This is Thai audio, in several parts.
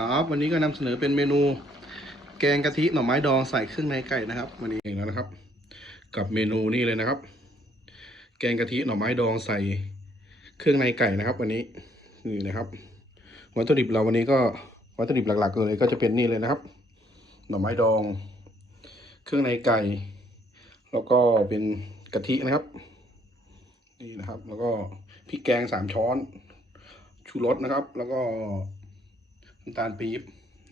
ครับ วันนี้ก็นำเสนอเป็นเมนู แกงกะทิหน่อไม้ดองใส่เครื่องในไก่นะครับ วันนี้เองแล้วนะครับ กับเมนูนี่เลยนะครับ แกงกะทิหน่อไม้ดองใส่เครื่องในไก่นะครับ วันนี้นี่นะครับ วัตถุดิบเราวันนี้ก็วัตถุดิบหลักๆเลยก็จะเป็นนี่เลยนะครับ หน่อไม้ดอง เครื่องในไก่ แล้วก็เป็นกะทินะครับนี่นะครับ แล้วก็พริกแกงสามช้อนชูรสนะครับ แล้วก็ น้ำตาลปี๊บ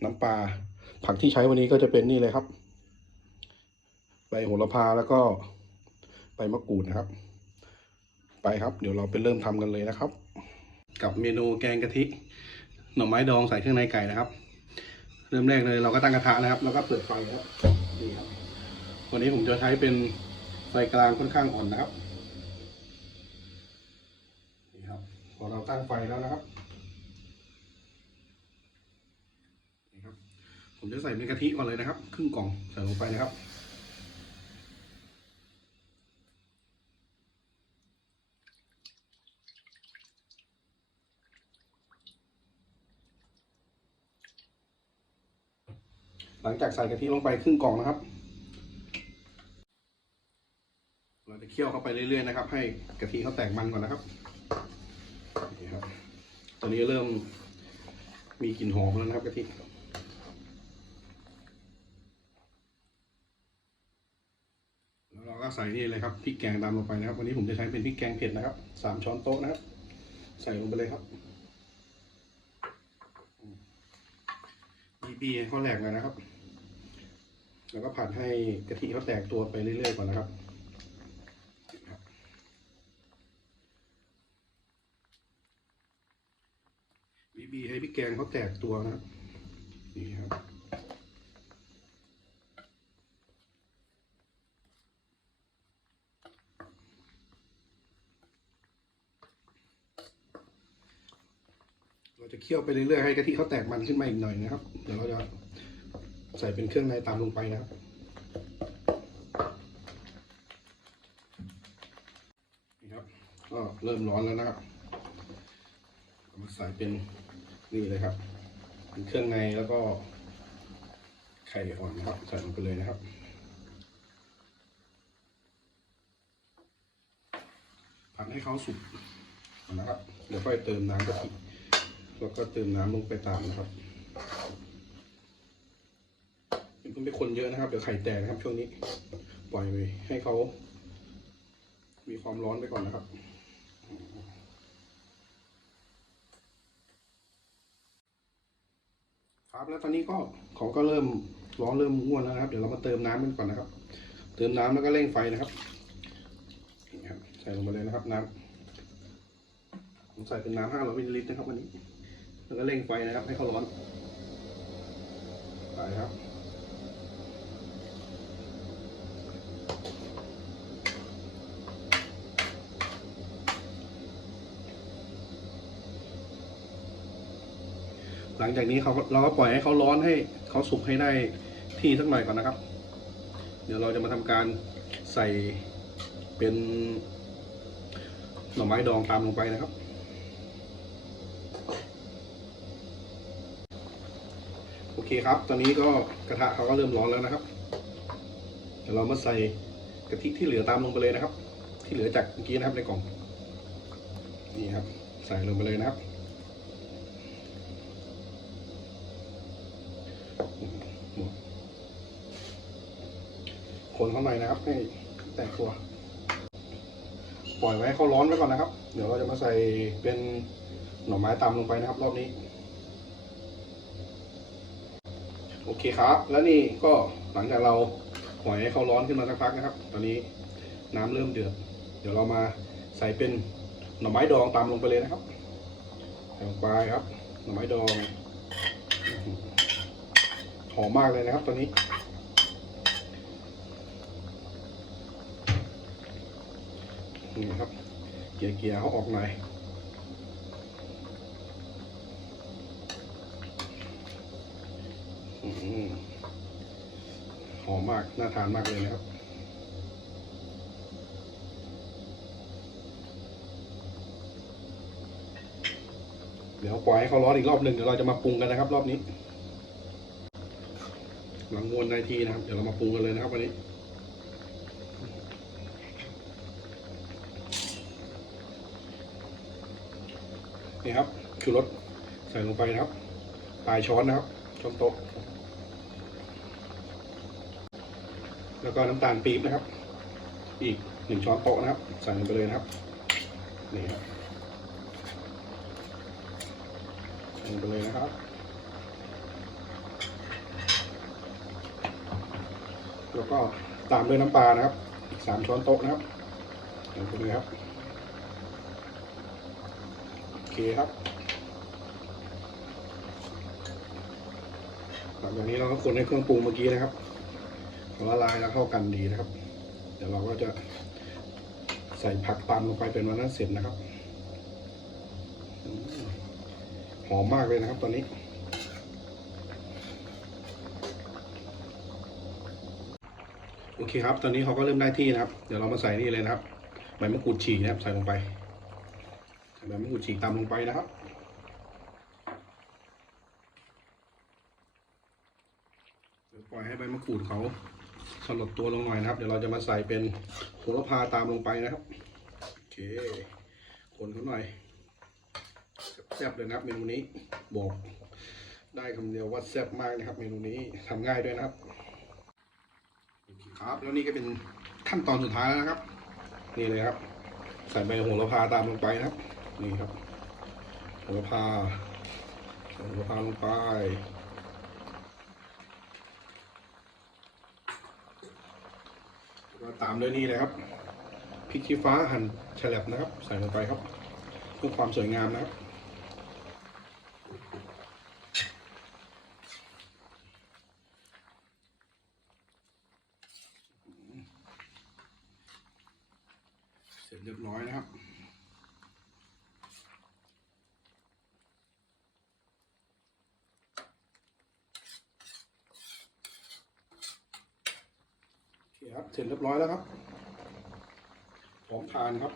น้ำปลาผักที่ใช้วันนี้ก็จะเป็นนี่เลยครับ ใบโหระพาแล้วก็ใบมะกรูดนะครับ ไปครับ เดี๋ยวเราไปเริ่มทำกันเลยนะครับ กับเมนูแกงกะทิหน่อไม้ดองใส่เครื่องในไก่นะครับ เริ่มแรกเลยเราก็ตั้งกระทะนะครับ แล้วก็เปิดไฟครับนี่ครับวันนี้ผมจะใช้เป็นไฟกลางค่อนข้างอ่อนนะครับนี่ครับพอเราตั้งไฟแล้วนะครับ นี่ครับ ผมจะใส่เป็นกะทิก่อนเลยนะครับ ครึ่งกล่องใส่ลงไปนะครับ หลังจากใส่กะทิลงไปครึ่งกล่องนะครับ เราจะเคี่ยวเข้าไปเรื่อยๆนะครับ ให้กะทิเขาแตกมันก่อนนะครับนี่ครับ ตอนนี้เริ่มมีกลิ่นหอมแล้วนะครับกะทิ แล้วเราก็ ใส่นี่เลยครับพริกแกงตามลงไปนะครับ วันนี้ผมจะใช้เป็นพริกแกงเผ็ดนะครับสามช้อนโต๊ะนะครับ ใส่ลงไปเลยครับบีบีให้เขาแหลกเลยนะครับ แล้วก็ผัดให้กะทิเขาแตกตัวไปเรื่อยๆก่อนนะครับบีบีให้พริกแกงเขาแตกตัวนะครับนี่ครับ เราจะเคี่ยวไปเรื่อยๆให้กะทิเขาแตกมันขึ้นมาอีกหน่อยนะครับ เดี๋ยวเราจะใส่เป็นเครื่องในตามลงไปนะครับนี่ครับก็เริ่มร้อนแล้วนะครับมาใส่เป็นนี่เลยครับเป็นเครื่องในแล้วก็ไข่อ่อนนะครับใส่ลงไปเลยนะครับผัดให้เขาสุกนนะครับเดี๋ยวค่อยเติมน้ำกะทิ แล้วก็เติมน้ำลงไปตามนะครับเป็นไม่คนเยอะนะครับ เดี๋ยวไข่แตกนะครับ ช่วงนี้ ปล่อยไปให้เขา มีความร้อนไปก่อนนะครับ ครับแล้วตอนนี้ก็เขาก็เริ่มร้อนเริ่มง่วนแล้วนะครับ เดี๋ยวเรามาเติมน้ำกันก่อนนะครับ เติมน้ำแล้วก็เร่งไฟนะครับนี่ครับ ใส่ลงไปเลยนะครับ น้ำผมใส่เป็นน้ำห้าร้อยมิลลิลิตรนะครับวันนี้ แล้วก็เร่งไฟนะครับ ให้เขาร้อน ไปครับ หลังจากนี้เขาเราก็ปล่อยให้เขาร้อนให้เขาสุกให้ได้ที่สักหน่อยก่อนนะครับ เดี๋ยวเราจะมาทำการใส่เป็นหน่อไม้ดองตามลงไปนะครับ โอ เคครับ ตอนนี้ก็กระทะเขาก็เริ่มร้อนแล้วนะครับ เดี๋ยวเรามาใส่กะทิที่เหลือตามลงไปเลยนะครับ ที่เหลือจากเมื่อกี้นะครับในกล่อง นี่ครับ ใส่ลงไปเลยนะครับ คนเข้าในนะครับ ให้แตกตัว ปล่อยไว้ให้เขาร้อนไว้ก่อนนะครับ เดี๋ยวเราจะมาใส่เป็นหน่อไม้ตามลงไปนะครับ รอบนี้ โอเคครับ แล้วนี่ก็หลังจากเราปล่อยให้เขาร้อนขึ้นมาสักพักนะครับ ตอนนี้น้ำเริ่มเดือด เดี๋ยวเรามาใส่เป็นหน่อไม้ดองตามลงไปเลยนะครับใส่ลงไปครับ หน่อไม้ดองหอมมากเลยนะครับตอนนี้ นี่ครับ เกียร์เกียร์เขาออกหน่อยอื้อ หอมมาก น่าทานมากเลยนะครับ เดี๋ยวปล่อยให้เขาร้อนอีกรอบหนึ่งเดี๋ยวเราจะมาปรุงกันนะครับ รอบนี้ หลังวนในทีนะครับ เดี๋ยวเรามาปรุงกันเลยนะครับวันนี้นี่ครับชูรสใส่ลงไปนะครับ ปลายช้อนนะครับช้อนโต๊ะ แล้วก็น้ำตาลปี๊บนะครับ อีกหนึ่งช้อนโต๊ะนะครับ ใส่ลงไปเลยนะครับ นี่ครับใส่ลงไปเลยนะครับ แล้วก็ตามด้วยน้ำปลานะครับ อีกสามช้อนโต๊ะนะครับใส่ลงไปเลยครับ โอเคครับ หลังจากนี้เราก็คนให้เครื่องปรุงเมื่อกี้นะครับ ละลายแล้วเข้ากันดีนะครับ เดี๋ยวเราก็จะใส่ผักตามลงไปเป็นวันนั้นเสร็จนะครับ หอมมากเลยนะครับตอนนี้ โอเคครับ ตอนนี้เขาก็เริ่มได้ที่นะครับ เดี๋ยวเรามาใส่นี่เลยนะครับ ใบมะกรูดฉีกนะครับ ใส่ลงไปใส่ใบมะกรูดฉีกตามลงไปนะครับเดี๋ยวปล่อยให้ใบมะกรูดเขา สลดตัวลงหน่อยนะครับ เดี๋ยวเราจะมาใส่เป็นโหระพาตามลงไปนะครับโอเคคนเขาหน่อยแซ่บเลยนะครับเมนูนี้บอกได้คำเดียวว่าแซ่บมากนะครับ เมนูนี้ทำง่ายด้วยนะครับคครับแล้วนี่ก็เป็นขั้นตอนสุดท้ายแล้วนะครับ นี่เลยครับ ใส่ใบโหระพาตามลงไปนะครับ นี่ครับโหระพาใส่โหระพาลงไป ก็ตามด้วยนี่เลยครับพริกชี้ฟ้าหั่นแฉลบนะครับ ใส่ลงไปครับเพื่อความสวยงามนะครับเสร็จเรียบร้อยนะครับ ครับ เสร็จเรียบร้อยแล้วครับ ของทานครับ